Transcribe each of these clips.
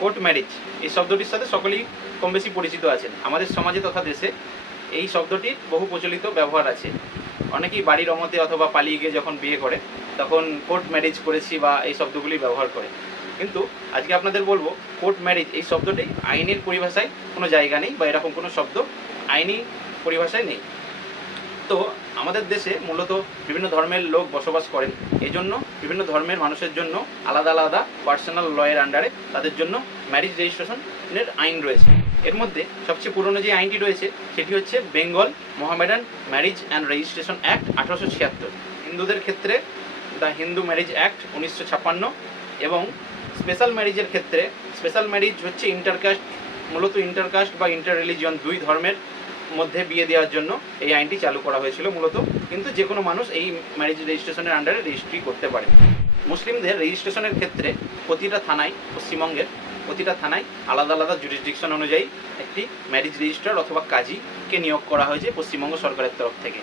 Court marriage এই শব্দটির সাথে সকলেই কম বেশি পরিচিত আছেন। আমাদের সমাজে তথা দেশে এই শব্দটির বহু প্রচলিত ব্যবহার আছে। অনেকেই বাড়ির অমতে অথবা পালিয়ে গিয়ে যখন বিয়ে করে, তখন কোর্ট ম্যারেজ করেছি বা এই শব্দগুলি ব্যবহার করে। কিন্তু আজকে আপনাদের বলব, কোর্ট ম্যারেজ এই শব্দটি আইনের পরিভাষায় কোনো জায়গা নেই বা এরকম কোনো শব্দ আইনি পরিভাষায় নেই। তো আমাদের দেশে মূলত বিভিন্ন ধর্মের লোক বসবাস করেন। এই জন্য বিভিন্ন ধর্মের মানুষের জন্য আলাদা আলাদা পার্সোনাল লয়ের আন্ডারে তাদের জন্য ম্যারেজ রেজিস্ট্রেশনের আইন রয়েছে। এর মধ্যে সবচেয়ে পুরনো যে আইনটি রয়েছে, সেটি হচ্ছে Bengal Mohammedan marriage and registration act আঠারোশো ছিয়াত্তর। হিন্দুদের ক্ষেত্রে দ্য হিন্দু ম্যারেজ অ্যাক্ট উনিশশো ছাপ্পান্ন এবং স্পেশাল ম্যারেজের ক্ষেত্রে স্পেশাল ম্যারেজ হচ্ছে ইন্টারকাস্ট মূলত ইন্টারকাস্ট বা ইন্টার রিলিজিয়ন দুই ধর্মের মধ্যে বিয়ে দেওয়ার জন্য এই আইনটি চালু করা হয়েছিল মূলত। কিন্তু যে কোনো মানুষ এই ম্যারেজ রেজিস্ট্রেশনের আন্ডারে রেজিস্ট্রি করতে পারে। মুসলিমদের রেজিস্ট্রেশনের ক্ষেত্রে প্রতিটা থানায় পশ্চিমবঙ্গের প্রতিটা থানায় আলাদা আলাদা জুরিসডিকশন অনুযায়ী একটি ম্যারেজ রেজিস্ট্রার অথবা কাজীকে নিয়োগ করা হয়েছে পশ্চিমবঙ্গ সরকারের তরফ থেকে।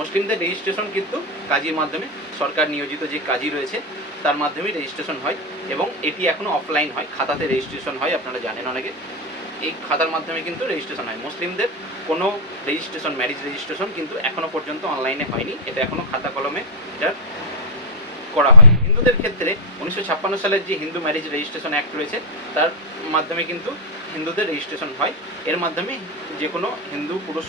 মুসলিমদের রেজিস্ট্রেশন কিন্তু কাজীর মাধ্যমে সরকার নিয়োজিত যে কাজী রয়েছে, তার মাধ্যমে রেজিস্ট্রেশন হয় এবং এটি এখনও অফলাইন হয়, খাতাতে রেজিস্ট্রেশন হয়, আপনারা জানেন অনেকে। এই খাতার মাধ্যমে কিন্তু রেজিস্ট্রেশন হয়। মুসলিমদের কোনো রেজিস্ট্রেশন ম্যারেজ রেজিস্ট্রেশন কিন্তু এখনও পর্যন্ত অনলাইনে হয়নি। এটা এখনও খাতা কলমে এটা করা হয়। হিন্দুদের ক্ষেত্রে উনিশশো ছাপ্পান্ন সালের যে হিন্দু ম্যারেজ রেজিস্ট্রেশন অ্যাক্ট রয়েছে, তার মাধ্যমে কিন্তু হিন্দুদের রেজিস্ট্রেশন হয়। এর মাধ্যমে যে কোনো হিন্দু পুরুষ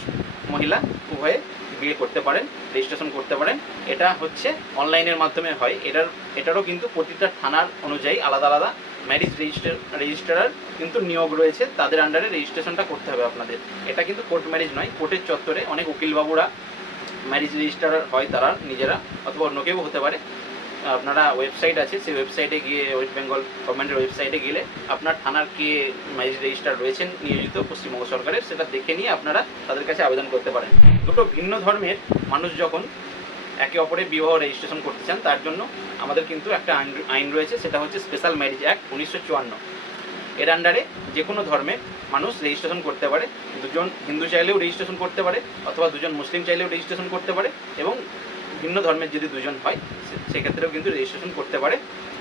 মহিলা উভয়ে বিয়ে করতে পারেন রেজিস্ট্রেশন করতে পারেন। এটা হচ্ছে অনলাইনের মাধ্যমে হয়। এটার, এটারও কিন্তু প্রতিটা থানার অনুযায়ী আলাদা আলাদা ম্যারেজ রেজিস্টার রেজিস্ট্রার কিন্তু নিয়োগ রয়েছে, তাদের আন্ডারে রেজিস্ট্রেশনটা করতে হবে আপনাদের। এটা কিন্তু কোর্ট ম্যারেজ নয় কোর্টের চত্বরে অনেক উকিলবাবুরা ম্যারেজ রেজিস্ট্রার হয় তারা, নিজেরা, অথবা অন্য কেউ হতে পারে। আপনারা ওয়েবসাইট আছে, সেই ওয়েবসাইটে গিয়ে ওয়েস্ট বেঙ্গল গভর্নমেন্টের ওয়েবসাইটে গেলে আপনার থানার কে ম্যারিজ রেজিস্টার রয়েছেন, নিয়োজিত পশ্চিমবঙ্গ সরকারের, সেটা দেখে নিয়ে আপনারা তাদের কাছে আবেদন করতে পারেন। দুটো ভিন্ন ধর্মের মানুষ যখন একে অপরের বিবাহ রেজিস্ট্রেশন করতে চান, তার জন্য আমাদের কিন্তু একটা আইন রয়েছে, সেটা হচ্ছে স্পেশাল ম্যারেজ অ্যাক্ট উনিশশো চুয়ান্ন। এর আন্ডারে যে কোনো ধর্মের মানুষ রেজিস্ট্রেশন করতে পারে, দুজন হিন্দু চাইলেও রেজিস্ট্রেশন করতে পারে, অথবা দুজন মুসলিম চাইলেও রেজিস্ট্রেশন করতে পারে, এবং ভিন্ন ধর্মের যদি দুজন হয় সেক্ষেত্রেও কিন্তু রেজিস্ট্রেশন করতে পারে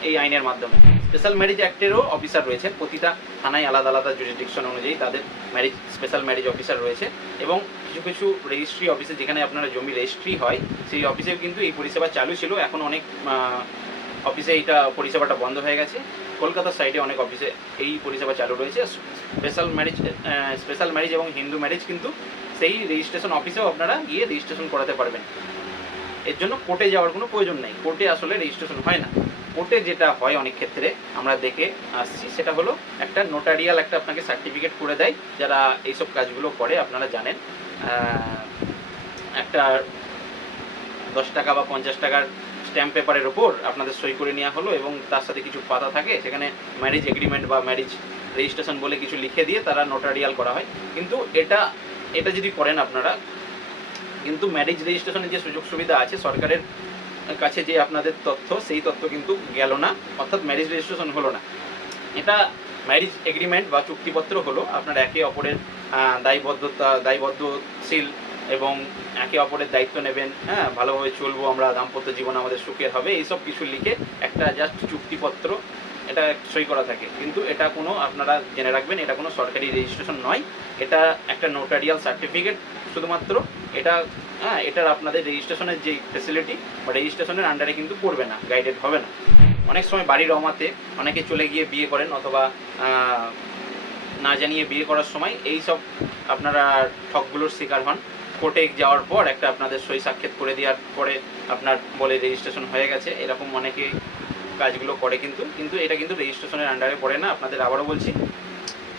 এই আইনের মাধ্যমে। স্পেশাল ম্যারেজ অ্যাক্টেরও অফিসার রয়েছে। প্রতিটা থানায় আলাদা আলাদা জুরিডিকশন অনুযায়ী তাদের ম্যারেজ স্পেশাল ম্যারেজ অফিসার রয়েছে এবং কিছু কিছু রেজিস্ট্রি অফিসে যেখানে আপনারা জমি রেজিস্ট্রি হয়, সেই অফিসেও কিন্তু এই পরিষেবা চালু ছিল। এখন অনেক অফিসে এইটা পরিষেবাটা বন্ধ হয়ে গেছে। কলকাতার সাইডে অনেক অফিসে এই পরিষেবা চালু রয়েছে। স্পেশাল ম্যারেজ স্পেশাল ম্যারেজ এবং হিন্দু ম্যারেজ কিন্তু সেই রেজিস্ট্রেশন অফিসেও আপনারা গিয়ে রেজিস্ট্রেশন করাতে পারবেন। এর জন্য কোর্টে যাওয়ার কোনো প্রয়োজন নেই। কোর্টে আসলে রেজিস্ট্রেশন হয় না। কোর্টে যেটা হয় অনেক ক্ষেত্রে, আমরা দেখে আসছি, সেটা হলো একটা নোটারিয়াল একটা আপনাকে সার্টিফিকেট করে দেয়, যারা এইসব কাজগুলো করে, আপনারা জানেন। একটা দশ টাকা বা পঞ্চাশ টাকার স্ট্যাম্প পেপারের ওপর আপনাদের সই করে নেওয়া হলো এবং তার সাথে কিছু পাতা থাকে, সেখানে ম্যারেজ এগ্রিমেন্ট বা ম্যারেজ রেজিস্ট্রেশন বলে কিছু লিখে দিয়ে তারা নোটারিয়াল করা হয়। কিন্তু এটা এটা যদি করেন আপনারা কিন্তু ম্যারেজ রেজিস্ট্রেশনের যে সুযোগ সুবিধা আছে, সরকারের কাছে যে আপনাদের তথ্য, সেই তথ্য কিন্তু গেল না। অর্থাৎ ম্যারেজ রেজিস্ট্রেশন হলো না। এটা ম্যারেজ এগ্রিমেন্ট বা চুক্তিপত্র হলো আপনার একে অপরের দায়বদ্ধতা, দায়বদ্ধশীল এবং একে অপরের দায়িত্ব নেবেন হ্যাঁ ভালোভাবে চলবো আমরা, দাম্পত্য জীবন আমাদের সুখের হবে, এইসব কিছু লিখে একটা জাস্ট চুক্তিপত্র, এটা সই করা থাকে। কিন্তু এটা কোনো আপনারা জেনে রাখবেন, এটা কোনো সরকারি রেজিস্ট্রেশন নয়। এটা একটা নোটারিয়াল সার্টিফিকেট শুধুমাত্র এটা হ্যাঁ এটার আপনাদের রেজিস্ট্রেশনের যে ফেসিলিটি বা রেজিস্ট্রেশনের আন্ডারে কিন্তু পড়বে না গাইডেড হবে না। অনেক সময় বাড়ির অমাতে অনেকে চলে গিয়ে বিয়ে করেন অথবা না জানিয়ে বিয়ে করার সময় এই সব আপনারা ঠকগুলোর শিকার হন। কোর্টে যাওয়ার পর একটা আপনাদের সই সাক্ষেত করে দেওয়ার পরে আপনার বলে রেজিস্ট্রেশন হয়ে গেছে। এরকম অনেকে কাজগুলো করে কিন্তু কিন্তু এটা কিন্তু রেজিস্ট্রেশনের আন্ডারে পড়ে না, আপনাদের আবারও বলছি।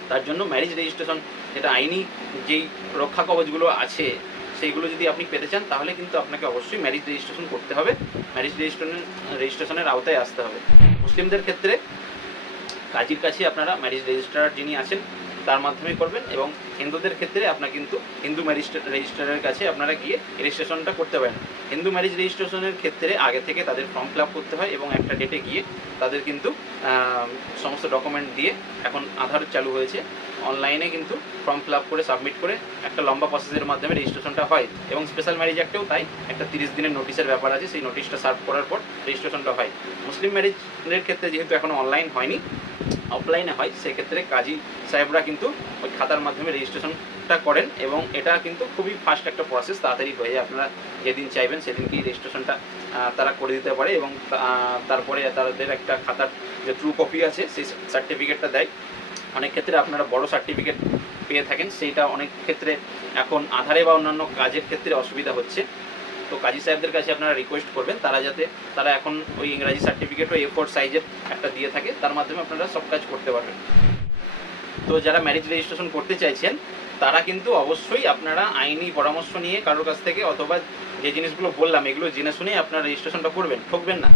তার জন্য ম্যারেজ রেজিস্ট্রেশন যেটা আইনি যেই রক্ষা কবচগুলো আছে সেইগুলো যদি আপনি পেতে চান, তাহলে কিন্তু আপনাকে অবশ্যই ম্যারিজ রেজিস্ট্রেশন করতে হবে। ম্যারিজ রেজিস্ট্রেশন রেজিস্ট্রেশনের আওতায় আসতে হবে। মুসলিমদের ক্ষেত্রে কাজীর কাছে আপনারা ম্যারিজ রেজিস্ট্রার যিনি আছেন তার মাধ্যমে করবেন এবং হিন্দুদের ক্ষেত্রে আপনার কিন্তু হিন্দু ম্যারেজ রেজিস্ট্রারের কাছে আপনারা গিয়ে রেজিস্ট্রেশনটা করতে পারেন। হিন্দু ম্যারেজ রেজিস্ট্রেশনের ক্ষেত্রে আগে থেকে তাদের ফর্ম ফিল করতে হয় এবং একটা ডেটে গিয়ে তাদের কিন্তু সমস্ত ডকুমেন্ট দিয়ে এখন আধার চালু হয়েছে। অনলাইনে কিন্তু ফর্ম ফিল করে সাবমিট করে একটা লম্বা প্রসেসের মাধ্যমে রেজিস্ট্রেশনটা হয় এবং স্পেশাল ম্যারেজ অ্যাক্টেও তাই, একটা তিরিশ দিনের নোটিশের ব্যাপার আছে, সেই নোটিশটা সার্ভ করার পর রেজিস্ট্রেশনটা হয়। মুসলিম ম্যারেজের ক্ষেত্রে যেহেতু এখনও অনলাইন হয়নি অফলাইনে হয়, সেক্ষেত্রে কাজী সাহেবরা কিন্তু ওই খাতার মাধ্যমে রেজিস্ট্রেশনটা করেন এবং এটা কিন্তু খুবই ফাস্ট একটা প্রসেস তাড়াতাড়ি হয়ে যায়। আপনারা যেদিন চাইবেন সেদিনকেই রেজিস্ট্রেশনটা তারা করে দিতে পারে এবং তারপরে তাদের একটা খাতার যে ট্রু কপি আছে, সেই সার্টিফিকেটটা দেয়। অনেক ক্ষেত্রে আপনারা বড় সার্টিফিকেট পেয়ে থাকেন, সেইটা অনেক ক্ষেত্রে এখন আধারে বা অন্যান্য কাজের ক্ষেত্রে অসুবিধা হচ্ছে। তো কাজী সাহেবদের কাছে আপনারা রিকোয়েস্ট করবেন, তারা যাতে, তারা এখন ওই ইংরাজি সার্টিফিকেটও এ ফোর সাইজের একটা দিয়ে থাকে, তার মাধ্যমে আপনারা সব কাজ করতে পারবেন। তো যারা ম্যারেজ রেজিস্ট্রেশন করতে চাইছেন, তারা কিন্তু অবশ্যই আপনারা আইনি পরামর্শ নিয়ে কারোর কাছ থেকে, অথবা যে জিনিসগুলো বললাম, এগুলো জেনে শুনেই আপনারা রেজিস্ট্রেশনটা করবেন, ঠকবেন না।